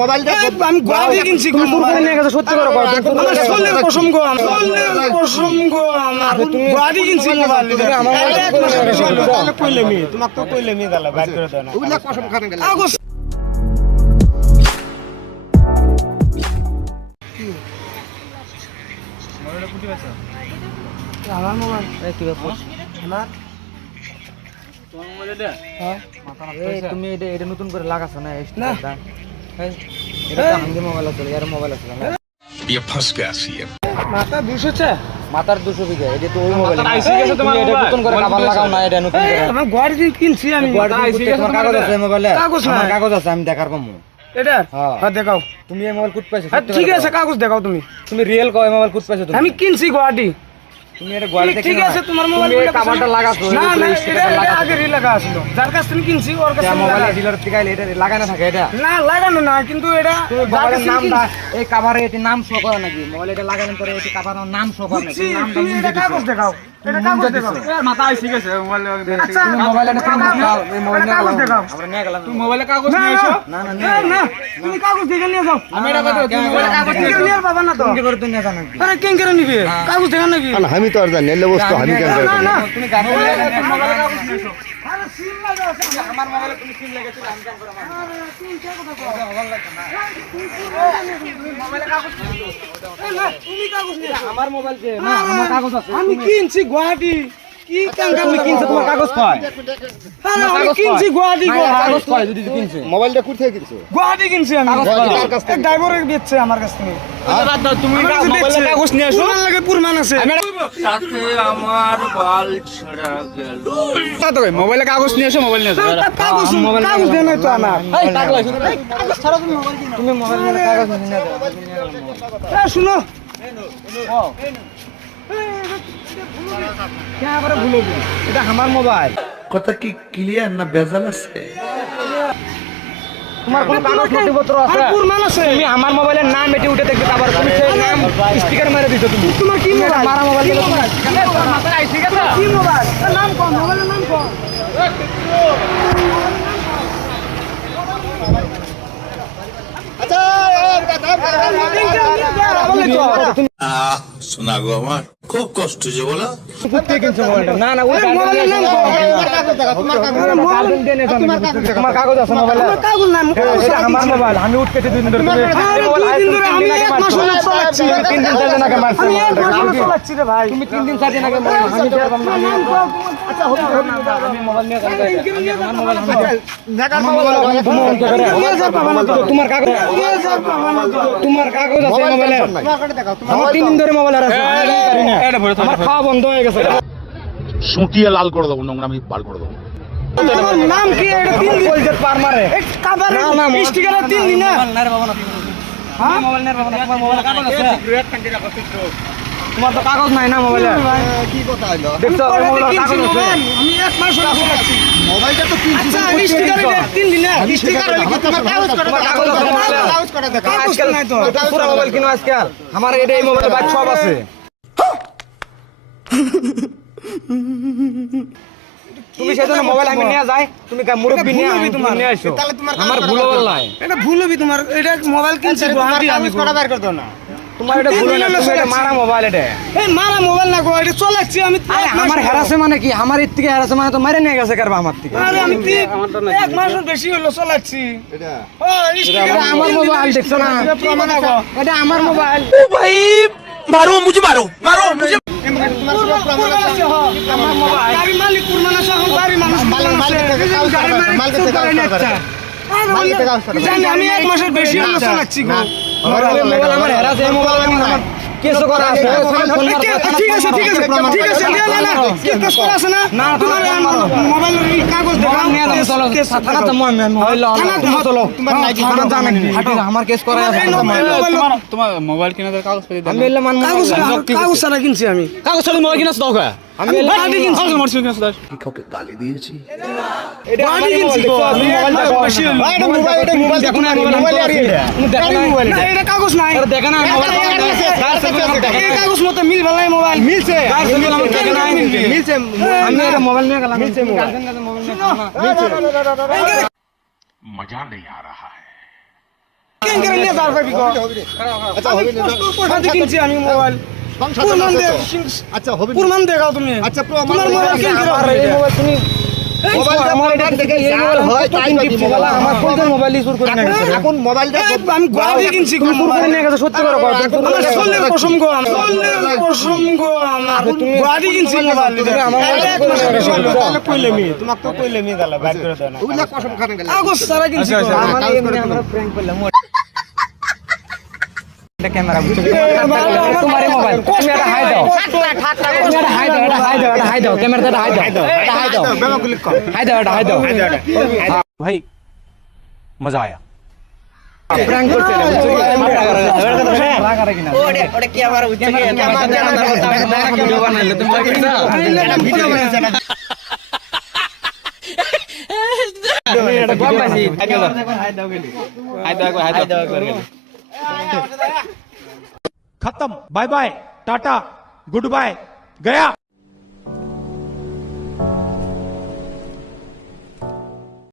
মোবাইলটা আমি গোয়াদি কিনছি তুমি চুরি করে নিয়ে গেছো, সত্যি করে বলো। আমার সোলের কসম গো, আমার গোয়াদি কিনছি মোবাইল। আমার তাহলে কইলে মি তোমাক তো কইলে মি দালা বাইর করে দাও না ওইলা কসম খান গেল কাগজ আমার মোবাইল কি ব্যাপার? আমার তুমি এটা নতুন করে লাগাছো না? না। এটা তো হাঙ্গি মোবাইল আছে, এর মোবাইল আছে না? ये फंस गया सी है। মাথা 200 চা মাথার 200 বিঘা, এটা তো ওই মোবাইল। আইসি গেছে তোমার এটা মোবাইল। নতুন করে কভার লাগাও না, এটা নতুন করে। আমার গোয়াদি কিনছি আমি। তোমার কাগজ আছে মোবাইলে? কাগজ আমার নাই। কাগজ আছে, আমি দেখার কমু। এটা হ্যাঁ। হ্যাঁ দেখাও। তুমি এই মোবাইল কুট পাইছো? হ্যাঁ ঠিক আছে, কাগজ দেখাও তুমি। তুমি রিয়েল কয় মোবাইল কুট পাইছো তুমি? আমি কিনছি গোয়াদি। তুমি এটা গোয়ালিতে ঠিক আছে, তোমার মোবাইল কভারটা লাগাছো, না না, স্টিকারটা এটা লাগাছো। আগেরই লাগা ছিল। যার কাছ থেকে কিনছি ওর কাছে মোবাইল ডিলার থেকে আইলে এটা লাগানো থাকে এটা? না লাগানো না, কিন্তু এটা তুমি যার মোবাইলের কাছ থেকে নামটা কিনছি। এই কভারে এটি নাম শো করে নাকি? মোবাইল এটা লাগানোর পরে এটি কভারের নাম শো করে নাকি? বুঝছি, নামটা তুমি মুছে এটা দিছো। কাগজ দেখাও। এটা কাগজ দেখাও। মাথা আইসি গেছে মোবাইল আচ্ছা, তুমি মোবাইল এটা তুমি দেখাও, এই মোবাইল নিয়ে কাগজ গেলাম দেখাও। আমরা নিয়ে গেলাম। তুমি মোবাইলে কাগজ না নিয়ে এসো না না না, না, তুমি কাগজ দেখে নিয়ে যাও। আমি এটা কথা তুমি মোবাইলে কাগজ নিয়ে এসো নিয়ে পাবা না তো। কি করে তুমি নিয়ে জানো কি? আরে কেন করে নিবি? কাগজ দেখা নাকি? আমি তো আর জানি এলে বস্তু আমি কেন না না, তুমি গাড়ি মোবাইলে মোবাইল কাগজ নিয়ে এসো। আরে সিম লাগা আছে আমার মোবাইলে তুমি সিম লাগাইছো আমি কেন করে মারবো? আরে তুমি কে কথা কও? তুমি কাগজ নিয়ে এসো। আমার মোবাইল যে না, আমার কাগজ আছে। আমি কিনছি গুয়াহাটি। কি কাম তুমি কিনছো, তোমার কাগজ কয়? আরে আমি কিনছি গুয়াহাটি কাগজ কয় যদি কিনছে? মোবাইলটা কোথা থেকে কিনছো? গুয়াহাটি কিনছি আমি। কার কাছ থেকে? ড্রাইভারের বেচছে আমার কাছ থেকে। তুমি আমার কাছে মোবাইলে বেচছে। কাগজ নিয়ে এসো পুরমান লাগে পুরমান আছে। মোবাইলে কাগজ নিয়ে এসো মোবাইল নিয়ে এসো কাগজ কাগজ দেন তো আমার। এই টাকা লাগছে। কাগজ ছাড়া তুমি মোবাইল কিনো। তুমি মোবাইল নিয়ে কাগজ নিয়ে যাও। এ শুনো क्या করে ভুলবি? এটা আমার মোবাইল। কথা কি ক্লিয়ার না ভেজাল আছে? তোমার কোন কাগজ নথিপত্র আছে? আর পুরমান আছে। তুমি আমার মোবাইলের নাম এটি উঠে দেখতে আবার তুমি সেই নাম স্টিকার মেরে দিছো তুমি। তোমার কি তুমি এটা মোবাইল? মারা মোবাইল দিলে তুমি। মাথায় আইছি গেছে। কি মোবাইল? এর নাম কোন? মোবাইলের নাম কোন? শোনা গো আমার খুব কষ্ট যে বলা। কুত্তে কিনছো মোবাইলটা? না না, ওই মোবাইলের নাম কোন? তোমার কাগজ আছে মোবাইলে? আমার কাগজ নাই। এটা আমার মোবাইল, আমি উঠকেছি 2 দিন ধরে। তুমি আরে দুই দিন ধরে আমি এক মাস হলো চালাচ্ছি। 3 দিন 4 দিন আগে মারছো। আমি এক মাস হলো চালাচ্ছি রে ভাই। তুমি 3 দিন 4 দিন আগে মারছো। আমি পারলাম না। নাম কোন? আচ্ছা হোক আমি মোবাইল নিয়ে গেলাম। আমার মোবাইল আমি তোমার কাগজ তোমার কাগজ আছে মোবাইলে? আমার 3 দিন ধরে মোবাইল আর আছে। আমার খাওয়া বন্ধ হয়ে গেছে। সুটিয়ে লাল করে দেবো, নোংরা আমি বার করে দেবো। তোমার নাম কি? এটা 3 দিন কলজেট পার মারে। এই কাভারে স্টিকারে 3 দিন না। মোবাইল নারে বাবা না। হ্যাঁ মোবাইল নারে বাবা না। তোমার মোবাইলে কাগজ আছে? তোমার তো কাগজ নাই না মোবাইলে। কি কথা হলো? দেখছো ওই মোবাইলে কিনছি কাগজ আছে? মোবাইল। আমি এক মাস হলো চালাচ্ছি। মোবাইলটা তো কিনছি আচ্ছা স্টিকারে 3 দিন না। স্টিকারে তোমার কাগজ করে তোমার কাগজ আছে মোবাইলে? কাগজ করে দেখা কাগজ নাই তো। পুরো মোবাইল কিনো আজকাল। আমার এটা এই মোবাইলে বাইক সব আছে। তুমি সেজন্য মোবাইল আমি নিয়ে যাই, তুমি মুরব্বি নিয়ে ভুল হবি তোমার। নিয়ে আসো। তাহলে তোমার আমার ভুল হল নাই। এটা ভুল হবে তোমার। এটা মোবাইল কিনছি গুয়াহাটি আমি। কাগজ করে বের করে দাও না তোমার এটা ভুল না, তুমি এটা মারা মোবাইল এটা। এই মারা মোবাইল না গো, এটা চালাচ্ছি আমি। আরে এক মাস আমার হলো। হেরাছে মানে কি? আমার এর থেকে হেরাছে মানে তো মারে নিয়ে গেছে কারবা আমার থেকে। আরে আমি এক মাসের বেশি হলো চালাচ্ছি। এটা ও স্টিকার এটা আমার মোবাইল, দেখছো না? প্রমাণ আছে। এটা আমার মোবাইল। পুরমান আছে, হ্যাঁ। আমার মোবাইল। গাড়ি মালিক পুরমান আছে, এখন বাড়ির মানুষ পুরমান আছে। গাড়ি মালিক চুপ করে নিচ্ছে। জানি আমি এক মাসের বেশি হলো চালাচ্ছি গো। মোবাইল আমার হেরাছে, এই মোবাইল আমার কেস করা আছে। ঠিক আছে ঠিক আছে ঠিক আছে, না না কেস করা আছে না? না, তোমার মোবাইলের এই কাগজ দেখাও। নিয়ে যাবো, চলো। থানা তো মোবাইল চলো। থানা জানেন আমার কেস করা আছে। তোমার মোবাইল কিনাদের কাগজ পেয়ে আমি এলাম মানবো। কাগজ ছাড়া কিনছি আমি। কাগজ ছাড়া মোবাইল কিনাস দাও আমি এলাম গুয়াহাটি কিনছি। কাগজ মারছি কিনাস দাও কাউকে গালি দিয়েছি? এটা আমার গুয়াহাটি কিনছি গো। মোবাইল। তুমি মোবাইল দেখো। বেশি হলো। এটা মোবাইল দেখুন না মোবাইল আর এটা তুমি দেখো না মোবাইল। না, এটা কাগজ নাই। দেখে না মোবাইল। এই কাগজ মতো মিল ভালাই মোবাইল মিলছে মিলছে। আমি এটা মোবাইল নিয়ে গেলাম। মিলছে মোবাইল নিয়ে মজা नहीं आ रहा है। নিয়ে যার পাবি গো আচ্ছা হবে না পয়সা দিয়ে কিনছি আমি মোবাইল সংসার প্রমাণ দে আচ্ছা হবে না প্রমাণ দেখাও তুমি আচ্ছা প্রমাণ তোমার মোবাইল কিনছি আর এই মোবাইল তুমি মোবাইল আমার এটা দেখে এই মোবাইল হয় তাই টিপছি শালা আমার ফোনের মোবাইল চুর করে নিয়ে গেছে এখন মোবাইলটা আমি গোয়া দিয়ে কিনছি তুমি চুর করে নিয়ে গেছে সত্যি করে কর তুমি চুর করে আমার নিয়ে গেছো। সোলের কসম গো আমার সোলের কসম গো আমার গোয়া দিয়ে কিনছি মোবাইল আমার এক মাসের বেশি হলো তাহলে কইলে মি তোমাকে তো কইলে মি দালা বাইর করে দাও না ওগুলা কসম খানে গেল আগস্ট সারা কিনছি গো। আমার এমনি আমরা প্র্যাঙ্ক করলাম এটা ক্যামেরা বুঝছো তোমার মোবাইল তুমি এটা হাই দাও তুমি এটা হাই দাও এটা হাই দাও এটা হাই দাও ক্যামেরাটা হাই দাও এটা হাই দাও বেবা ক্লিক কর হাই দাও এটা হাই দাও भाई मजा आया প্র্যাঙ্ক করতে এটা বুঝছো রাগ আর কিনা ওটা কি আবার উচ্চ ভিডিও বানাইলে তুমি লাগে না ভিডিও বানাইছে না এটা গপ বাসি खत्म bye bye tata goodbye गया